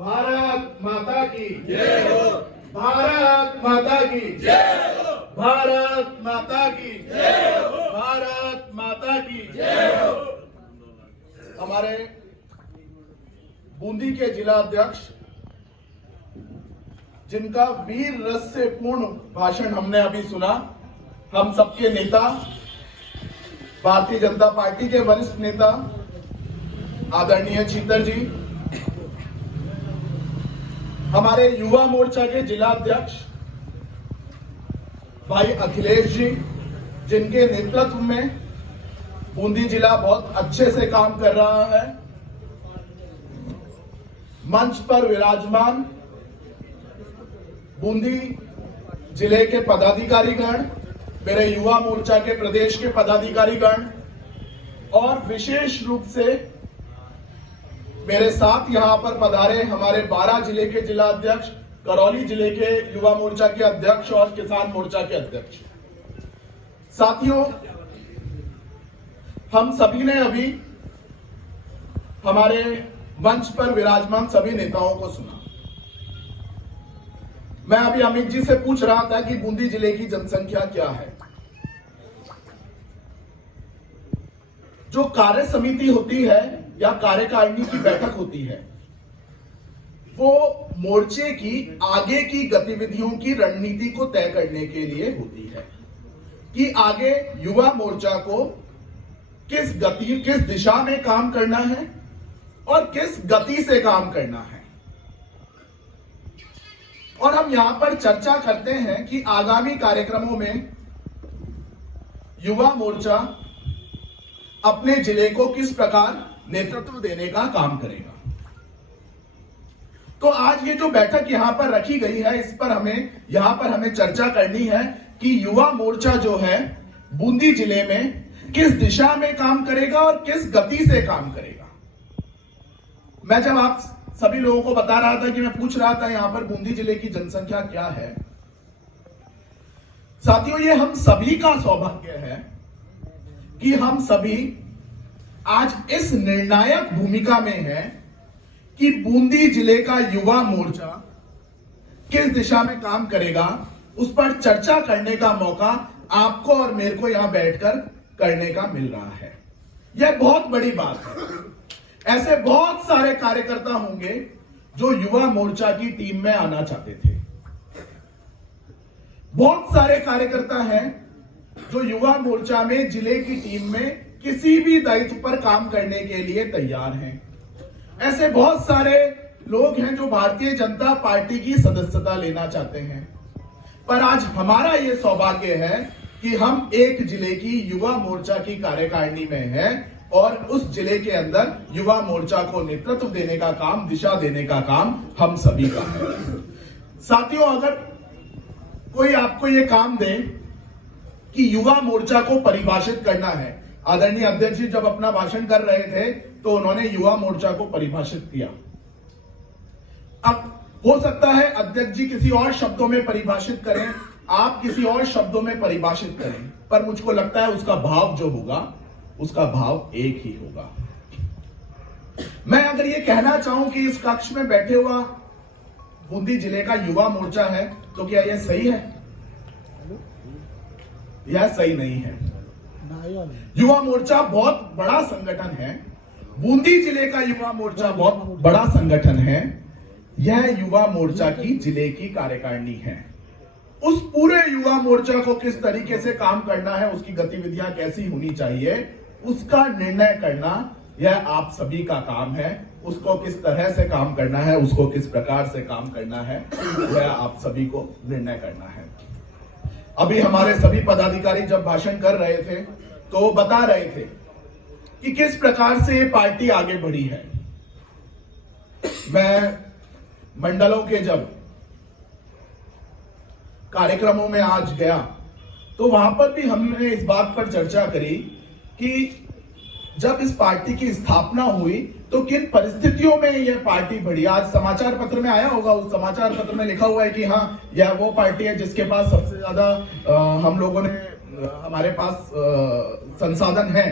भारत माता की जय हो। भारत माता की जय हो। भारत माता की जय हो। भारत माता की जय हो। हमारे बूंदी के जिला अध्यक्ष, जिनका वीर रस से पूर्ण भाषण हमने अभी सुना, हम सबके नेता, भारतीय जनता पार्टी के वरिष्ठ नेता आदरणीय छितर जी, हमारे युवा मोर्चा के जिला अध्यक्ष भाई अखिलेश जी, जिनके नेतृत्व में बूंदी जिला बहुत अच्छे से काम कर रहा है, मंच पर विराजमान बूंदी जिले के पदाधिकारीगण, मेरे युवा मोर्चा के प्रदेश के पदाधिकारीगण और विशेष रूप से मेरे साथ यहां पर पधारे हमारे 12 जिले के जिला अध्यक्ष, करौली जिले के युवा मोर्चा के अध्यक्ष और किसान मोर्चा के अध्यक्ष। साथियों, हम सभी ने अभी हमारे मंच पर विराजमान सभी नेताओं को सुना। मैं अभी अमित जी से पूछ रहा था कि बूंदी जिले की जनसंख्या क्या है। जो कार्य समिति होती है या कार्यकारिणी की बैठक होती है, वो मोर्चे की आगे की गतिविधियों की रणनीति को तय करने के लिए होती है कि आगे युवा मोर्चा को किस दिशा में काम करना है और किस गति से काम करना है। और हम यहां पर चर्चा करते हैं कि आगामी कार्यक्रमों में युवा मोर्चा अपने जिले को किस प्रकार नेतृत्व देने का काम करेगा। तो आज ये जो बैठक यहां पर रखी गई है, इस पर हमें चर्चा करनी है कि युवा मोर्चा जो है बूंदी जिले में किस दिशा में काम करेगा और किस गति से काम करेगा। मैं जब आप सभी लोगों को बता रहा था कि मैं पूछ रहा था यहां पर बूंदी जिले की जनसंख्या क्या है, साथियों, ये हम सभी का सौभाग्य है कि हम सभी आज इस निर्णायक भूमिका में है कि बूंदी जिले का युवा मोर्चा किस दिशा में काम करेगा, उस पर चर्चा करने का मौका आपको और मेरे को यहां बैठकर करने का मिल रहा है। यह बहुत बड़ी बात है। ऐसे बहुत सारे कार्यकर्ता होंगे जो युवा मोर्चा की टीम में आना चाहते थे। बहुत सारे कार्यकर्ता हैं जो युवा मोर्चा में जिले की टीम में किसी भी दायित्व पर काम करने के लिए तैयार हैं। ऐसे बहुत सारे लोग हैं जो भारतीय जनता पार्टी की सदस्यता लेना चाहते हैं। पर आज हमारा यह सौभाग्य है कि हम एक जिले की युवा मोर्चा की कार्यकारिणी में हैं और उस जिले के अंदर युवा मोर्चा को नेतृत्व देने का काम, दिशा देने का काम हम सभी का है। साथियों, अगर कोई आपको यह काम दे कि युवा मोर्चा को परिभाषित करना है, आदरणीय अध्यक्ष जी जब अपना भाषण कर रहे थे तो उन्होंने युवा मोर्चा को परिभाषित किया। अब हो सकता है अध्यक्ष जी किसी और शब्दों में परिभाषित करें, आप किसी और शब्दों में परिभाषित करें, पर मुझको लगता है उसका भाव जो होगा, उसका भाव एक ही होगा। मैं अगर ये कहना चाहूं कि इस कक्ष में बैठे हुआ बूंदी जिले का युवा मोर्चा है, तो क्या यह सही है? यह सही नहीं है। युवा मोर्चा बहुत बड़ा संगठन है। बूंदी जिले का युवा मोर्चा बहुत बड़ा संगठन है। यह युवा मोर्चा की जिले की कार्यकारिणी है। उस पूरे युवा मोर्चा को किस तरीके से काम करना है, उसकी गतिविधियां कैसी होनी चाहिए, उसका निर्णय करना यह आप सभी का काम है। उसको किस तरह से काम करना है, उसको किस प्रकार से काम करना है, यह आप सभी को निर्णय करना है। अभी हमारे सभी पदाधिकारी जब भाषण कर रहे थे तो वो बता रहे थे कि किस प्रकार से ये पार्टी आगे बढ़ी है। मैं मंडलों के जब कार्यक्रमों में आज गया तो वहां पर भी हमने इस बात पर चर्चा करी कि जब इस पार्टी की स्थापना हुई तो किन परिस्थितियों में यह पार्टी बढ़ी। आज समाचार पत्र में आया होगा, उस समाचार पत्र में लिखा हुआ है कि हाँ, यह वो पार्टी है जिसके पास सबसे ज्यादा हमारे पास संसाधन है।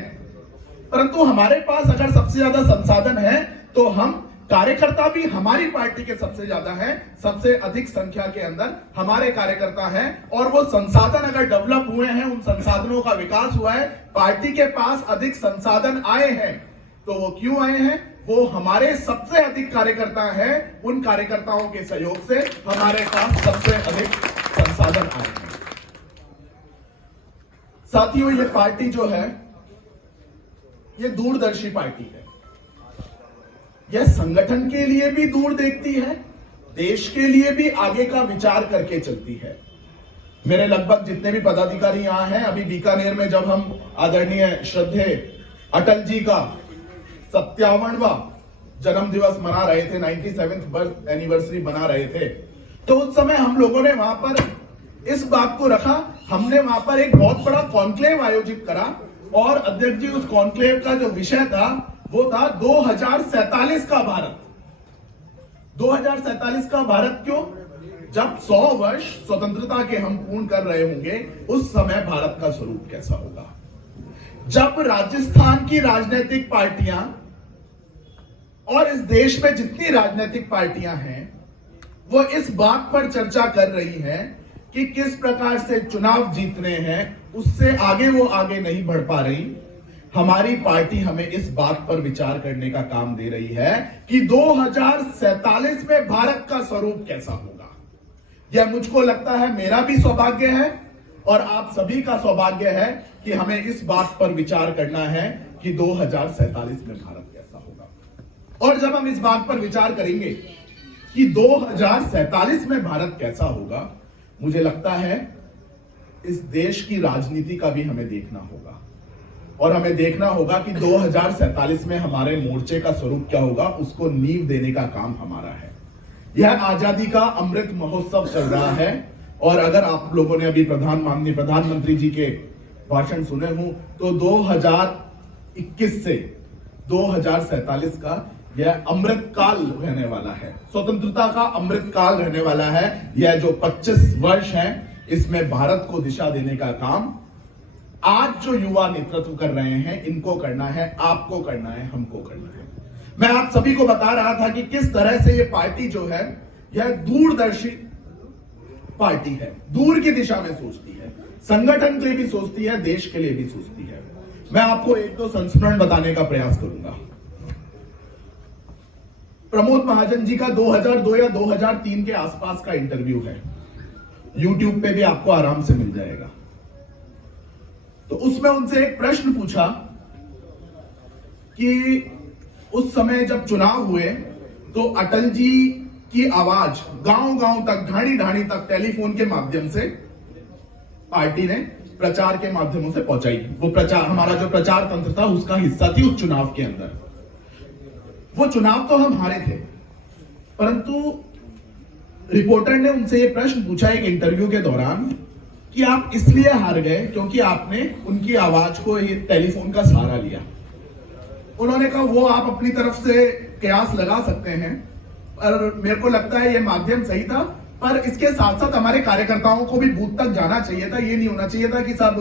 परंतु हमारे पास अगर सबसे ज्यादा संसाधन है तो हम कार्यकर्ता भी हमारी पार्टी के सबसे ज्यादा है, सबसे अधिक संख्या के अंदर हमारे कार्यकर्ता हैं। और वो संसाधन अगर डेवलप हुए हैं, उन संसाधनों का विकास हुआ है, पार्टी के पास अधिक संसाधन आए हैं, तो वो क्यों आए हैं? वो हमारे सबसे अधिक कार्यकर्ता हैं, उन कार्यकर्ताओं के सहयोग से हमारे पास सबसे अधिक संसाधन आए हैं। साथियों, ये पार्टी जो है, ये दूरदर्शी पार्टी है। यह संगठन के लिए भी दूर देखती है, देश के लिए भी आगे का विचार करके चलती है। मेरे लगभग जितने भी पदाधिकारी यहां हैं, अभी बीकानेर में जब हम आदरणीय श्रद्धेय अटल जी का 57वां जन्म दिवस मना रहे थे, 97th बर्थ एनिवर्सरी मना रहे थे, तो उस समय हम लोगों ने वहां पर इस बात को रखा, हमने वहां पर एक बहुत बड़ा कॉन्क्लेव आयोजित करा और अध्यक्ष जी, उस कॉन्क्लेव का जो विषय था वो था 2047 का भारत। 2047 का भारत क्यों? जब 100 वर्ष स्वतंत्रता के हम पूर्ण कर रहे होंगे, उस समय भारत का स्वरूप कैसा होगा? जब राजस्थान की राजनीतिक पार्टियां और इस देश में जितनी राजनीतिक पार्टियां हैं, वो इस बात पर चर्चा कर रही हैं कि किस प्रकार से चुनाव जीतने हैं, उससे आगे वो आगे नहीं बढ़ पा रही। हमारी पार्टी हमें इस बात पर विचार करने का काम दे रही है कि 2047 में भारत का स्वरूप कैसा होगा। यह मुझको लगता है मेरा भी सौभाग्य है और आप सभी का सौभाग्य है कि हमें इस बात पर विचार करना है कि 2047 में भारत कैसा होगा। और जब हम इस बात पर विचार करेंगे कि 2047 में भारत कैसा होगा, मुझे लगता है इस देश की राजनीति का भी हमें देखना होगा और हमें देखना होगा कि 2047 में हमारे मोर्चे का स्वरूप क्या होगा, उसको नींव देने का काम हमारा है। यह आजादी का अमृत महोत्सव चल रहा है और अगर आप लोगों ने अभी माननीय प्रधानमंत्री जी के भाषण सुने हों, तो 2021 से 2047 का यह अमृत काल रहने वाला है, स्वतंत्रता का अमृत काल रहने वाला है। यह जो 25 वर्ष हैं, इसमें भारत को दिशा देने का काम आज जो युवा नेतृत्व कर रहे हैं, इनको करना है, आपको करना है, हमको करना है। मैं आप सभी को बता रहा था कि किस तरह से यह पार्टी जो है, यह दूरदर्शी पार्टी है, दूर की दिशा में सोचती है, संगठन के लिए भी सोचती है, देश के लिए भी सोचती है। मैं आपको एक दो संस्मरण बताने का प्रयास करूंगा। प्रमोद महाजन जी का 2002 या 2003 के आसपास का इंटरव्यू है, YouTube पे भी आपको आराम से मिल जाएगा। तो उसमें उनसे एक प्रश्न पूछा कि उस समय जब चुनाव हुए तो अटल जी की आवाज गांव-गांव तक, ढाणी-ढाणी तक टेलीफोन के माध्यम से पार्टी ने प्रचार के माध्यमों से पहुंचाई। वो प्रचार, हमारा जो प्रचार तंत्र था, उसका हिस्सा थी उस चुनाव के अंदर। वो चुनाव तो हम हारे थे, परंतु रिपोर्टर ने उनसे ये प्रश्न पूछा एक इंटरव्यू के दौरान कि आप इसलिए हार गए क्योंकि आपने उनकी आवाज को, ये टेलीफोन का सहारा लिया। उन्होंने कहा वो आप अपनी तरफ से कयास लगा सकते हैं, पर मेरे को लगता है ये माध्यम सही था, पर इसके साथ साथ हमारे कार्यकर्ताओं को भी बूथ तक जाना चाहिए था। ये नहीं होना चाहिए था कि सब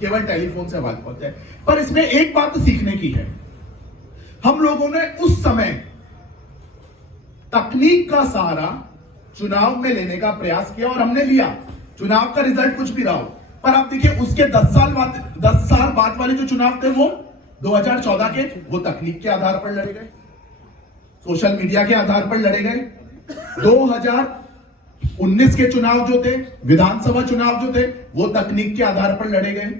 केवल टेलीफोन से आवाज पहुंचे। पर इसमें एक बात सीखने की है, हम लोगों ने उस समय तकनीक का सहारा चुनाव में लेने का प्रयास किया और हमने लिया। चुनाव का रिजल्ट कुछ भी रहा हो, पर आप देखिए उसके 10 साल बाद वाले जो चुनाव थे, वो 2014 के, वो तकनीक के आधार पर लड़े गए, सोशल मीडिया के आधार पर लड़े गए। 2019 के चुनाव जो थे, विधानसभा चुनाव जो थे, वो तकनीक के आधार पर लड़े गए।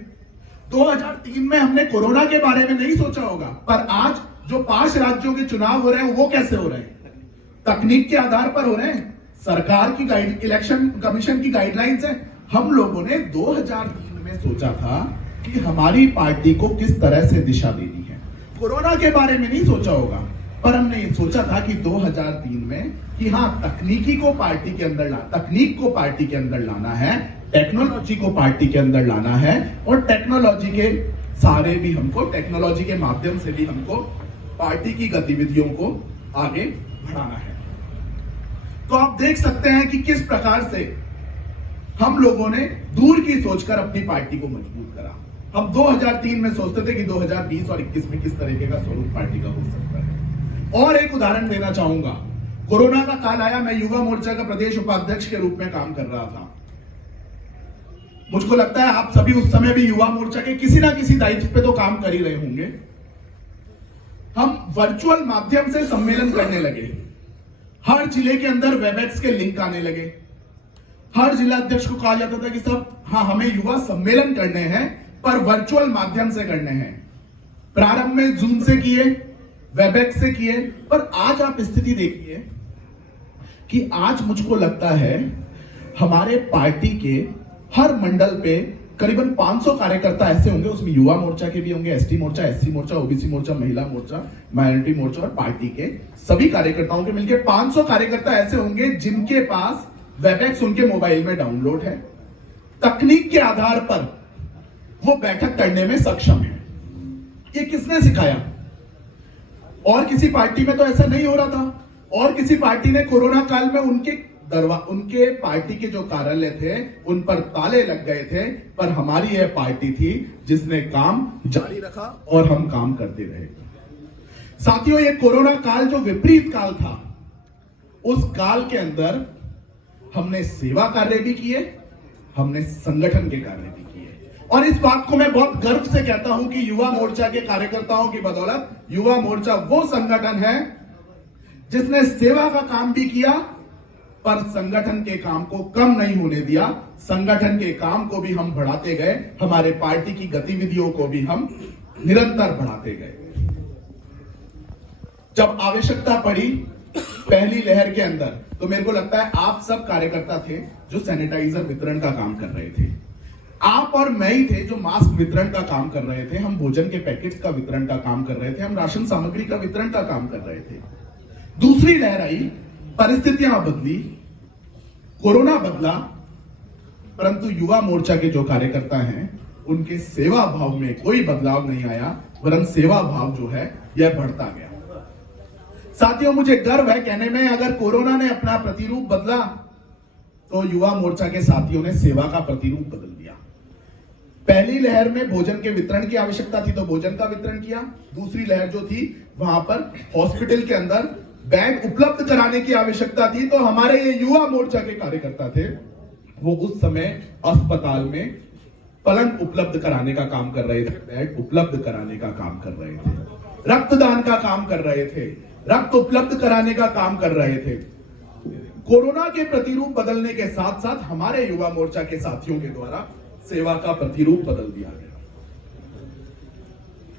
2003 में हमने कोरोना के बारे में नहीं सोचा होगा, पर आज जो 5 राज्यों के चुनाव हो रहे हैं, वो कैसे हो रहे हैं? तकनीक के आधार पर हो रहे हैं। सरकार की इलेक्शन कमीशन की गाइडलाइंस है। हम लोगों ने 2003 में सोचा था कि हमारी पार्टी को किस तरह से दिशा देनी है। कोरोना के बारे में नहीं सोचा होगा, पर हमने ये सोचा था कि 2003 में कि हाँ, तकनीक को पार्टी के अंदर लाना है, टेक्नोलॉजी को पार्टी के अंदर लाना है और टेक्नोलॉजी के सहारे भी हमको, टेक्नोलॉजी के माध्यम से भी हमको पार्टी की गतिविधियों को आगे बढ़ाना है। तो आप देख सकते हैं कि किस प्रकार से हम लोगों ने दूर की सोचकर अपनी पार्टी को मजबूत करा। हम 2003 में सोचते थे कि 2020 और 21 में किस तरीके का स्वरूप पार्टी का हो सकता है, और एक उदाहरण देना चाहूंगा। कोरोना का काल आया, मैं युवा मोर्चा का प्रदेश उपाध्यक्ष के रूप में काम कर रहा था। मुझको लगता है आप सभी उस समय भी युवा मोर्चा के किसी ना किसी दायित्व पे तो काम कर ही रहे होंगे। हम वर्चुअल माध्यम से सम्मेलन करने लगे। हर जिले के अंदर वेबएक्स के लिंक आने लगे। हर जिला अध्यक्ष को कहा जाता था कि सब हाँ, हमें युवा सम्मेलन करने हैं पर वर्चुअल माध्यम से करने हैं। प्रारंभ में जूम से किए, वेबएक्स से किए, पर आज आप स्थिति देखिए कि आज मुझको लगता है हमारे पार्टी के हर मंडल पे करीबन 500 कार्यकर्ता ऐसे होंगे, उसमें युवा मोर्चा के भी होंगे, एसटी मोर्चा, एससी मोर्चा, ओबीसी मोर्चा, महिला मोर्चा, माइनॉरिटी मोर्चा और पार्टी के सभी कार्यकर्ताओं के मिलकर 500 कार्यकर्ता ऐसे होंगे जिनके पास वेबएक्स उनके मोबाइल में डाउनलोड है। तकनीक के आधार पर वो बैठक करने में सक्षम है। ये किसने सिखाया? और किसी पार्टी में तो ऐसा नहीं हो रहा था। और किसी पार्टी ने कोरोना काल में उनके पार्टी के जो कार्यालय थे उन पर ताले लग गए थे, पर हमारी यह पार्टी थी जिसने काम जारी रखा और हम काम करते रहे। साथियों, ये कोरोना काल जो विपरीत काल था, उस काल के अंदर हमने सेवा कार्य भी किए, हमने संगठन के कार्य भी किए। और इस बात को मैं बहुत गर्व से कहता हूं कि युवा मोर्चा के कार्यकर्ताओं की बदौलत युवा मोर्चा वो संगठन है जिसने सेवा का काम भी किया पर संगठन के काम को कम नहीं होने दिया। संगठन के काम को भी हम बढ़ाते गए, हमारे पार्टी की गतिविधियों को भी हम निरंतर बढ़ाते गए। जब आवश्यकता पड़ी पहली लहर के अंदर, तो मेरे को लगता है आप सब कार्यकर्ता थे जो सैनिटाइजर वितरण का काम कर रहे थे। आप और मैं ही थे जो मास्क वितरण का काम कर रहे थे। हम भोजन के पैकेट्स का वितरण का काम कर रहे थे। हम राशन सामग्री का वितरण का काम कर रहे थे। दूसरी लहर आई, परिस्थितियां बदली, कोरोना बदला, परंतु युवा मोर्चा के जो कार्यकर्ता हैं उनके सेवा भाव में कोई बदलाव नहीं आया, वरन सेवा भाव जो है यह बढ़ता गया। साथियों, मुझे गर्व है कहने में, अगर कोरोना ने अपना प्रतिरूप बदला तो युवा मोर्चा के साथियों ने सेवा का प्रतिरूप बदल दिया। पहली लहर में भोजन के वितरण की आवश्यकता थी तो भोजन का वितरण किया। दूसरी लहर जो थी वहां पर हॉस्पिटल के अंदर बैग उपलब्ध कराने की आवश्यकता थी, तो हमारे ये युवा मोर्चा के कार्यकर्ता थे, वो उस समय अस्पताल में पलंग उपलब्ध कराने का काम कर रहे थे, बेड उपलब्ध कराने का काम कर रहे थे, रक्तदान का काम कर रहे थे, रक्त उपलब्ध कराने का काम कर रहे थे। कोरोना के प्रतिरूप बदलने के साथ साथ हमारे युवा मोर्चा के साथियों के द्वारा सेवा का प्रतिरूप बदल दिया गया।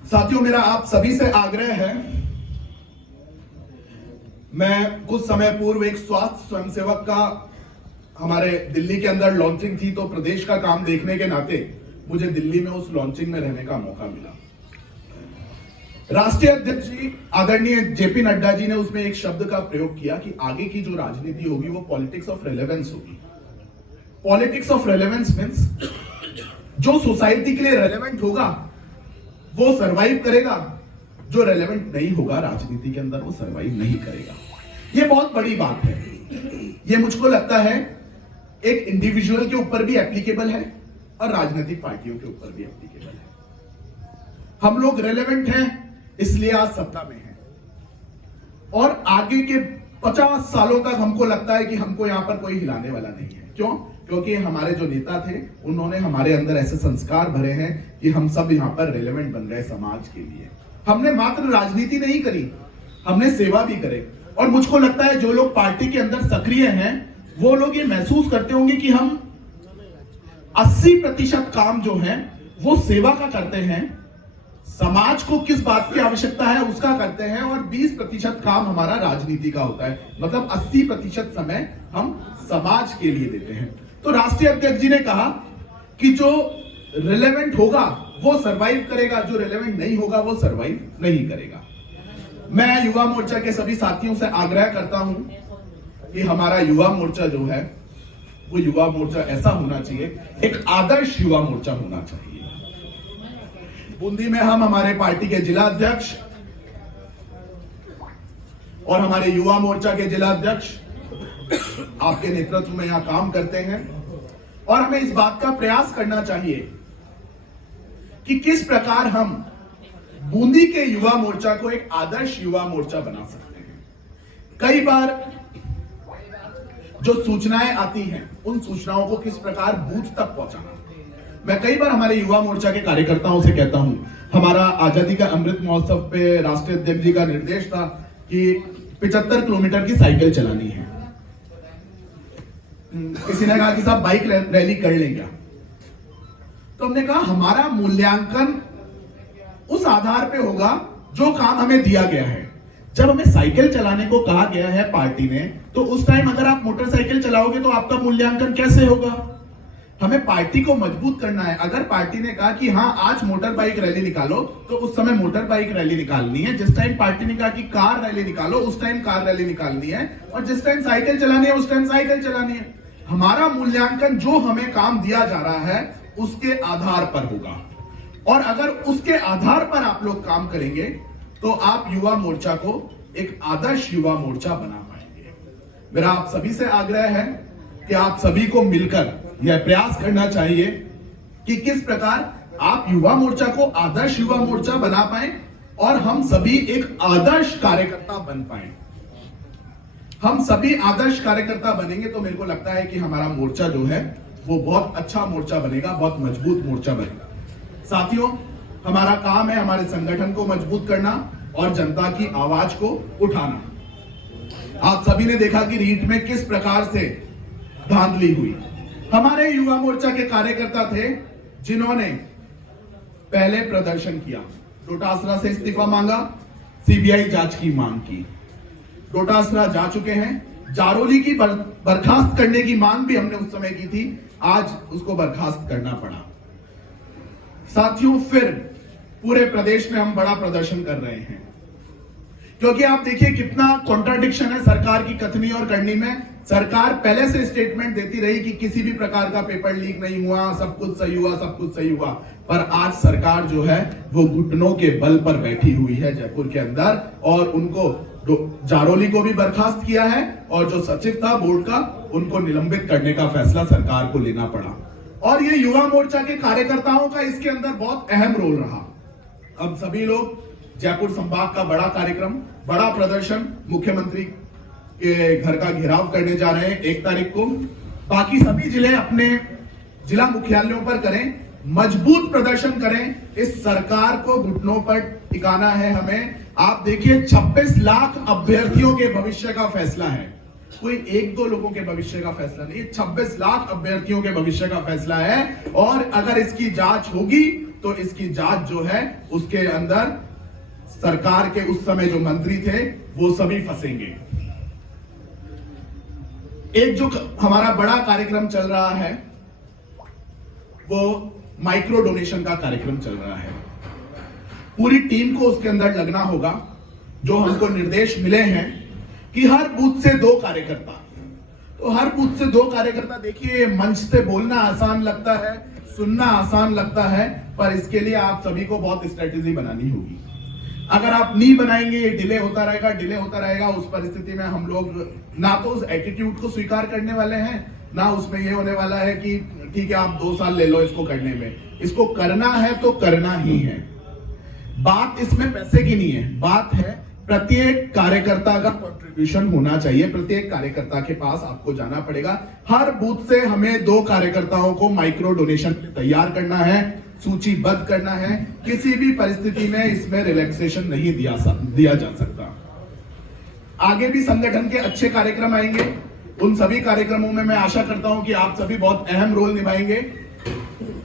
साथियों, मेरा आप सभी से आग्रह है, मैं कुछ समय पूर्व एक स्वास्थ्य स्वयंसेवक का हमारे दिल्ली के अंदर लॉन्चिंग थी, तो प्रदेश का काम देखने के नाते मुझे दिल्ली में उस लॉन्चिंग में रहने का मौका मिला। राष्ट्रीय अध्यक्ष जी आदरणीय जेपी नड्डा जी ने उसमें एक शब्द का प्रयोग किया कि आगे की जो राजनीति होगी वो पॉलिटिक्स ऑफ रेलेवेंस होगी। पॉलिटिक्स ऑफ रेलेवेंस मींस जो सोसाइटी के लिए रेलेवेंट होगा वो सरवाइव करेगा, जो रेलेवेंट नहीं होगा राजनीति के अंदर वो सरवाइव नहीं करेगा। ये बहुत बड़ी बात है। ये मुझको लगता है एक इंडिविजुअल के ऊपर भी एप्लीकेबल है और राजनीतिक पार्टियों के ऊपर भी एप्लीकेबल है। हम लोग रेलेवेंट हैं इसलिए आज सत्ता में हैं, और आगे के 50 सालों तक हमको लगता है कि हमको यहां पर कोई हिलाने वाला नहीं है। क्यों? क्योंकि हमारे जो नेता थे उन्होंने हमारे अंदर ऐसे संस्कार भरे हैं कि हम सब यहां पर रेलेवेंट बन गए समाज के लिए। हमने मात्र राजनीति नहीं करी, हमने सेवा भी करे। और मुझको लगता है जो लोग पार्टी के अंदर सक्रिय हैं वो लोग ये महसूस करते होंगे कि हम 80% काम जो है वो सेवा का करते हैं, समाज को किस बात की आवश्यकता है उसका करते हैं, और 20% काम हमारा राजनीति का होता है। मतलब 80% समय हम समाज के लिए देते हैं। तो राष्ट्रीय अध्यक्ष जी ने कहा कि जो रिलेवेंट होगा वो सरवाइव करेगा, जो रिलेवेंट नहीं होगा वो सरवाइव नहीं करेगा। मैं युवा मोर्चा के सभी साथियों से आग्रह करता हूं कि हमारा युवा मोर्चा जो है वो युवा मोर्चा ऐसा होना चाहिए, एक आदर्श युवा मोर्चा होना चाहिए। बूंदी में हम हमारे पार्टी के जिला अध्यक्ष और हमारे युवा मोर्चा के जिला अध्यक्ष आपके नेतृत्व में यहां काम करते हैं, और हमें इस बात का प्रयास करना चाहिए कि किस प्रकार हम बूंदी के युवा मोर्चा को एक आदर्श युवा मोर्चा बना सकते हैं। कई बार जो सूचनाएं आती हैं, उन सूचनाओं को किस प्रकार बूथ तक पहुंचाना। मैं कई बार हमारे युवा मोर्चा के कार्यकर्ताओं से कहता हूं, हमारा आजादी का अमृत महोत्सव पे राष्ट्रीय अध्यक्ष जी का निर्देश था कि 75 किलोमीटर की साइकिल चलानी है। किसी ने कहा कि साहब बाइक रैली कर लें क्या? तो हमने कहा हमारा मूल्यांकन उस आधार पे होगा जो काम हमें दिया गया है। जब हमें साइकिल चलाने को कहा गया है पार्टी ने, तो उस टाइम अगर आप मोटरसाइकिल चलाओगे तो आपका मूल्यांकन कैसे होगा? हमें पार्टी को मजबूत करना है। अगर पार्टी ने कहा कि हाँ आज मोटर बाइक रैली निकालो, तो उस समय मोटर बाइक रैली निकालनी है। जिस टाइम पार्टी ने कहा कि कार रैली निकालो, उस टाइम कार रैली निकालनी है। और जिस टाइम साइकिल चलानी है, उस टाइम साइकिल चलानी है। हमारा मूल्यांकन जो हमें काम दिया जा रहा है उसके आधार पर होगा। और अगर उसके आधार पर आप लोग काम करेंगे तो आप युवा मोर्चा को एक आदर्श युवा मोर्चा बना पाएंगे। मेरा आप सभी से आग्रह है कि आप सभी को मिलकर यह प्रयास करना चाहिए कि किस प्रकार आप युवा मोर्चा को आदर्श युवा मोर्चा बना पाए और हम सभी एक आदर्श कार्यकर्ता बन पाए। हम सभी आदर्श कार्यकर्ता बनेंगे तो मेरे को लगता है कि हमारा मोर्चा जो है वो बहुत अच्छा मोर्चा बनेगा, बहुत मजबूत मोर्चा बनेगा। साथियों, हमारा काम है हमारे संगठन को मजबूत करना और जनता की आवाज को उठाना। आप सभी ने देखा कि रीट में किस प्रकार से धांधली हुई। हमारे युवा मोर्चा के कार्यकर्ता थे जिन्होंने पहले प्रदर्शन किया, डोटासरा से इस्तीफा मांगा, सीबीआई जांच की मांग की। डोटासरा जा चुके हैं। जारोली की बर्खास्त करने की मांग भी हमने उस समय की थी, आज उसको बर्खास्त करना पड़ा। साथियों, फिर पूरे प्रदेश में हम बड़ा प्रदर्शन कर रहे हैं, क्योंकि आप देखिए कितना कॉन्ट्राडिक्शन है सरकार की कथनी और करनी में। सरकार पहले से स्टेटमेंट देती रही कि किसी भी प्रकार का पेपर लीक नहीं हुआ, सब कुछ सही हुआ, सब कुछ सही हुआ। पर आज सरकार जो है वो घुटनों के बल पर बैठी हुई है जयपुर के अंदर, और उनको जारोली को भी बर्खास्त किया है और जो सचिव था बोर्ड का, उनको निलंबित करने का फैसला सरकार को लेना पड़ा। और ये युवा मोर्चा के कार्यकर्ताओं का इसके अंदर बहुत अहम रोल रहा। अब सभी लोग जयपुर संभाग का बड़ा कार्यक्रम, बड़ा प्रदर्शन, मुख्यमंत्री के घर का घेराव करने जा रहे हैं 1 तारीख को। बाकी सभी जिले अपने जिला मुख्यालयों पर करें, मजबूत प्रदर्शन करें। इस सरकार को घुटनों पर टिकाना है हमें। आप देखिए 26 लाख अभ्यर्थियों के भविष्य का फैसला है, कोई 1-2 लोगों के भविष्य का फैसला नहीं, 26 लाख अभ्यर्थियों के भविष्य का फैसला है। और अगर इसकी जांच होगी तो इसकी जांच जो है उसके अंदर सरकार के उस समय जो मंत्री थे वो सभी फंसेंगे। एक जो हमारा बड़ा कार्यक्रम चल रहा है वो माइक्रो डोनेशन का कार्यक्रम चल रहा है। पूरी टीम को उसके अंदर लगना होगा। जो हमको निर्देश मिले हैं कि हर बूथ से 2 कार्यकर्ता, तो हर बूथ से 2 कार्यकर्ता। देखिए, मंच से बोलना आसान लगता है, सुनना आसान लगता है, पर इसके लिए आप सभी को बहुत स्ट्रेटेजी बनानी होगी। अगर आप नहीं बनाएंगे ये डिले होता रहेगा। उस परिस्थिति में हम लोग ना तो उस एटीट्यूड को स्वीकार करने वाले हैं, ना उसमें ये होने वाला है कि ठीक है आप 2 साल ले लो इसको करने में। इसको करना है तो करना ही है। बात इसमें पैसे की नहीं है, बात है प्रत्येक कार्यकर्ता का कंट्रीब्यूशन होना चाहिए। प्रत्येक कार्यकर्ता के पास आपको जाना पड़ेगा। हर बूथ से हमें 2 कार्यकर्ताओं को माइक्रो डोनेशन तैयार करना है, सूचीबद्ध करना है। किसी भी परिस्थिति में इसमें रिलैक्सेशन नहीं दिया जा सकता। आगे भी संगठन के अच्छे कार्यक्रम आएंगे। उन सभी कार्यक्रमों में मैं आशा करता हूं कि आप सभी बहुत अहम रोल निभाएंगे।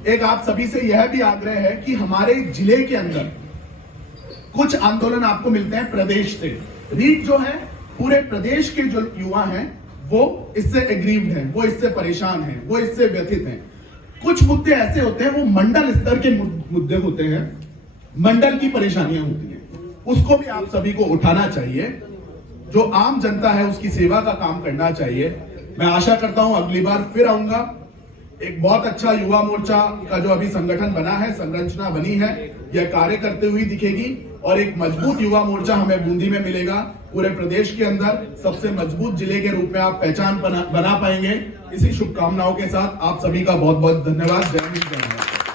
एक आप सभी से यह भी आग्रह है कि हमारे जिले के अंदर कुछ आंदोलन आपको मिलते हैं प्रदेश से। रीट जो है पूरे प्रदेश के जो युवा हैं वो इससे एग्रीव्ड हैं, वो इससे परेशान हैं, वो इससे व्यथित हैं। कुछ मुद्दे ऐसे होते हैं वो मंडल स्तर के मुद्दे होते हैं, मंडल की परेशानियां होती हैं, उसको भी आप सभी को उठाना चाहिए। जो आम जनता है उसकी सेवा का काम करना चाहिए। मैं आशा करता हूं अगली बार फिर आऊंगा। एक बहुत अच्छा युवा मोर्चा का जो अभी संगठन बना है, संरचना बनी है, यह कार्य करते हुए दिखेगी और एक मजबूत युवा मोर्चा हमें बूंदी में मिलेगा। पूरे प्रदेश के अंदर सबसे मजबूत जिले के रूप में आप पहचान बना पाएंगे। इसी शुभकामनाओं के साथ आप सभी का बहुत बहुत धन्यवाद। जय हिंद, जय भारत।